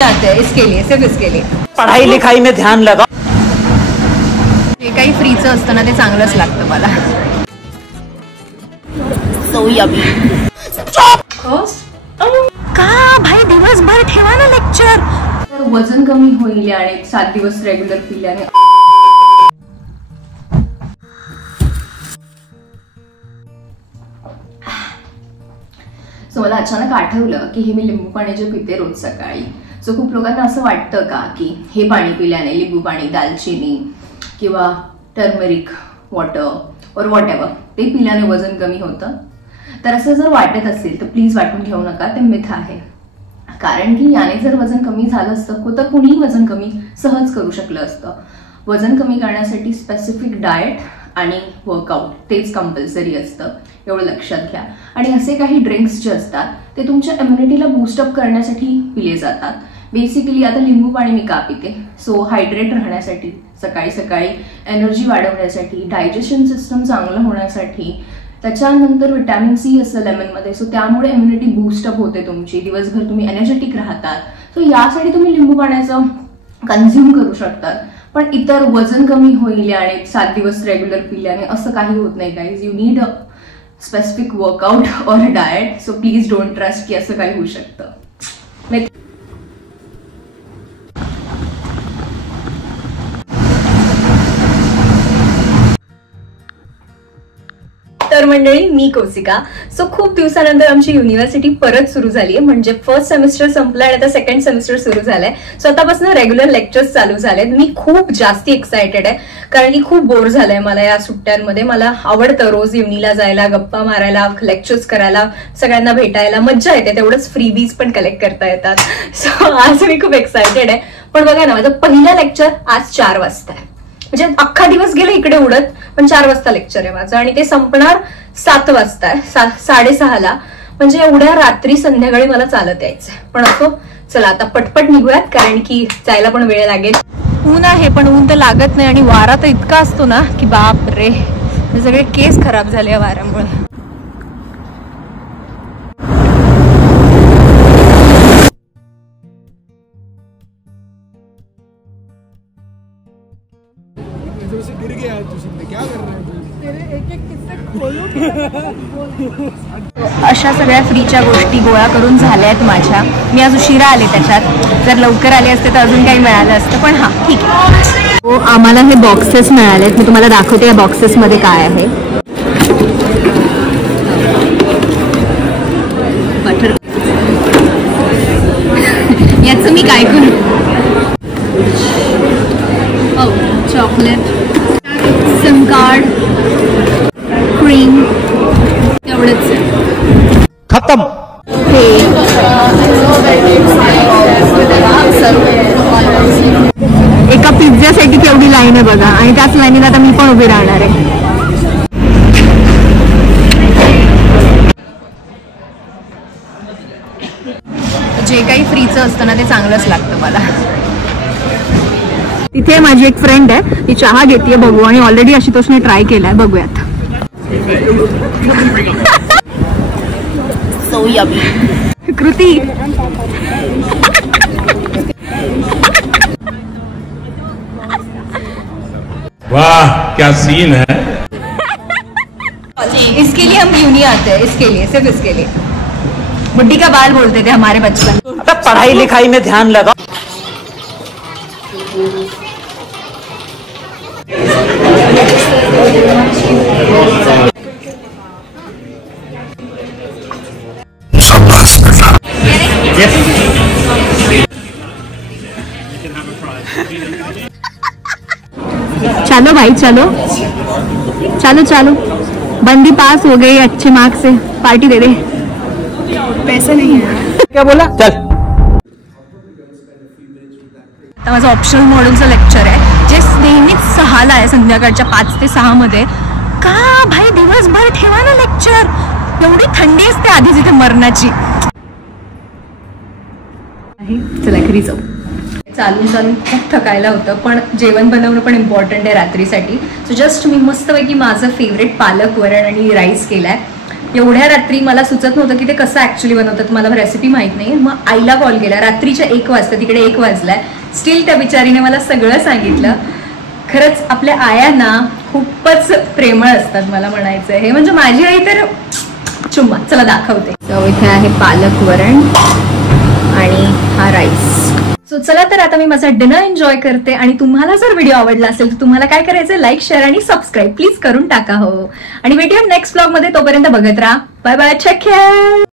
आते हैं इसके लिए, सिर्फ इसके लिए। पढ़ाई लिखाई में ध्यान लगा। जे काही फ्रीचं असतं ना ते चांगलंच लागतं मला। का भाई दिवसभर ठेवा ना लेक्चर, तर वजन कमी होईल आणि 7 दिवस रेग्युलर पिल्याने। सो मला अचानक आठवलं की हे मी लिंबू पाणी जे पिते रोज सकाळी, सो खूप लोकांना असं वाटतं का की हे पाणी पिल्याने, लिंबू पाणी, दालचिनी किंवा टर्मरिक वॉटर और वॉट एव्हर, ते पिल्याने वजन कमी होतं। तर असं जर वाटत असेल तर प्लीज वाटून घेऊ नका, ते मिथ आहे। कारण की याने जर वजन कमी झालं असतं तर कुणीही वजन कमी सहज करू शकलं असतं। वजन कमी करण्यासाठी स्पेसिफिक डाएट आणि वर्कआउट तेच कंपल्सरी असतं, एवढं लक्षात घ्या। आणि असे काही ड्रिंक्स जे असतात ते तुमच्या इम्युनिटीला बूस्टअप करण्यासाठी पिले जातात। बेसिकली आता लिंबू पाणी मी का पिते, सो हायड्रेट राहण्यासाठी, सकाळी सकाळी एनर्जी वाढवण्यासाठी, डायजेशन सिस्टम चांगलं होण्यासाठी, त्याच्यानंतर विटॅमिन सी असतं लेमनमध्ये, सो त्यामुळे इम्युनिटी बूस्टअप होते तुमची, दिवसभर तुम्ही एनर्जेटिक राहतात। सो यासाठी तुम्ही लिंबू पाण्याचं कन्झ्युम करू शकतात। पण इतर वजन कमी होईल आणि 7 दिवस रेग्युलर पिल्याने असं काही होत नाही guys. You need a specific workout और diet, so please don't trust की असं काही होऊ शकतं। तर मंडळी, मी कौशिका। सो खूप दिवसानंतर आमची युनिव्हर्सिटी परत सुरू झाली आहे, म्हणजे फर्स्ट सेमिस्टर संपला आणि आता सेकंड सेमिस्टर सुरू झालंय। सो आतापासून रेग्युलर लेक्चर्स चालू झालेत। मी खूप जास्ती एक्सायटेड आहे, कारण की खूप बोर झालंय मला या सुट्ट्यांमध्ये। मला आवडतं रोज युनिला जायला, गप्पा मारायला, लेक्चर्स करायला, सगळ्यांना भेटायला, मज्जा येते। तेवढंच फ्रीबीज पण कलेक्ट करता येतात। सो आज मी खूप एक्सायटेड आहे। पण बघा ना, माझं पहिलं लेक्चर आज 4 वाजता आहे, म्हणजे अख्खा दिवस गेला इकडे उडत, पण 4 वाजता लेक्चर आहे माझं आणि ते संपणार 7 वाजता आहे, 6:30ला। म्हणजे एवढ्या रात्री संध्याकाळी मला चालत यायचंय। पण असो, चला आता पटपट निघूयात, कारण की जायला पण वेळ लागेल। ऊन आहे पण ऊन तर लागत नाही आणि वारा तर इतका असतो ना की बाप रे, सगळे केस खराब झाले या वाऱ्यामुळे। अशा सगळ्या फ्रीच्या गोष्टी गोळा करून झाल्या आहेत माझ्या। मी आज उशिरा आले, त्याच्यात जर लवकर आले असते तर अजून काही मिळालं असतं, पण हा ठीक आहे। हो, आम्हाला हे बॉक्सेस मिळालेत, मी तुम्हाला दाखवते या बॉक्सेसमध्ये काय आहे। बटर याचं मी काय करू, चॉकलेट, सिम कार्ड, क्रीम, एवढंच खत्म। एका पिझ्झासाठी केवढी लाईन आहे बघा, आणि त्याच लाईनीत आता मी पण उभी राहणार आहे। जे काही फ्रीचं असतं ना ते चांगलंच लागतं मला। तिथे माझी एक फ्रेंड आहे, ती चहा घेते, बघू, आणि ऑलरेडी आशुतोषने ट्राय केलाय, बघूयात। So yummy. कृती वाह क्या सीन है। इसके लिए हम यूनी आते हैं, इसके लिए, सिर्फ इसके लिए। बुड्ढी का बाल बोलते थे हमारे बचपन। पढ़ाई लिखाई में ध्यान लगा। चलो भाई, चलो चलो चलो, बंदी पास हो गई अच्छे मार्क्स से, पार्टी दे दे। पैसे नहीं है। क्या बोला, चल। माझं ऑप्शनल मॉडेलचं लेक्चर आहे, जे नेहमीच 6ला आहे, संध्याकाळच्या 5 ते 6 मध्ये। का भाई दिवसभर ठेवा ना लेक्चर, एवढी थंडी असते आधीच इथे मरणाची। चला घरी जाऊ। चालून चालून खूप थकायला होतं, पण जेवण बनवणं पण इम्पॉर्टंट आहे रात्रीसाठी। सो जस्ट मी मस्तपैकी माझं फेवरेट पालक वरण आणि राईस केलाय। एवढ्या रात्री मला सुचत नव्हतं की ते कसं ऍक्च्युली बनवतात, मला रेसिपी माहित नाही. मग आईला कॉल केला रात्रीच्या 1 वाजता, तिकडे 1 वाजलाय, स्टील त्या बिचारीने मला सगळं सांगितलं. खरंच आपल्या आया ना खूपच प्रेमळ असतात, मला म्हणायचं हे. म्हणजे माझी आई तर चुम्मा. चला दाखवते. सो इथे आहे पालक वरण आणि हा राईस. सो चला तर आता मी माझा डिनर एन्जॉय करते. आणि तुम्हाला जर व्हिडिओ आवडला असेल तर तुम्हाला काय करायचं, लाईक, शेअर आणि सबस्क्राईब प्लीज करून टाका हो. आणि भेटूया नेक्स्ट ब्लॉग मध्ये. तोपर्यंत बघत राहा. Bye bye, take care.